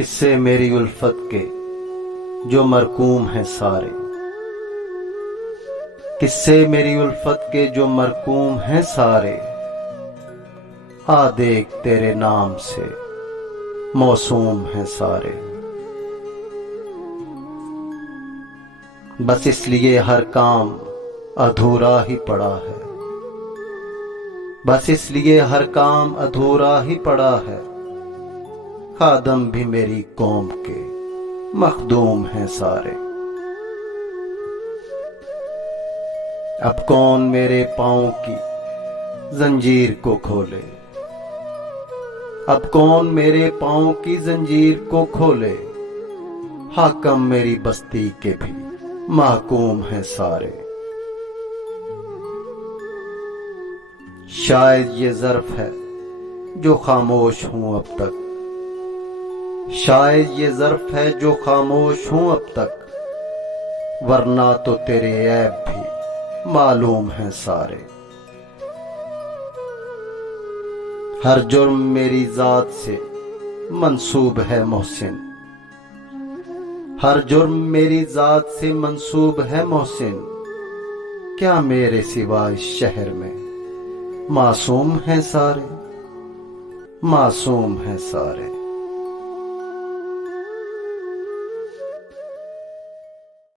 किस्से मेरी उल्फत के जो मरकूम हैं सारे, किस्से मेरी उल्फत के जो मरकूम हैं सारे, आ देख तेरे नाम से मौसूम हैं सारे। बस इसलिए हर काम अधूरा ही पड़ा है, बस इसलिए हर काम अधूरा ही पड़ा है। खादम भी मेरी कौम के मखदूम हैं सारे। अब कौन मेरे पांव की जंजीर को खोले, अब कौन मेरे पांव की जंजीर को खोले। हाकम मेरी बस्ती के भी महकूम हैं सारे। शायद ये ज़र्फ है जो खामोश हूं अब तक, शायद ये ज़र्फ है जो खामोश हूं अब तक, वरना तो तेरे ऐब भी मालूम हैं सारे। हर जुर्म मेरी जात से मंसूब है मोहसिन, हर जुर्म मेरी जात से मंसूब है मोहसिन। क्या मेरे सिवा इस शहर में मासूम हैं सारे, मासूम हैं सारे।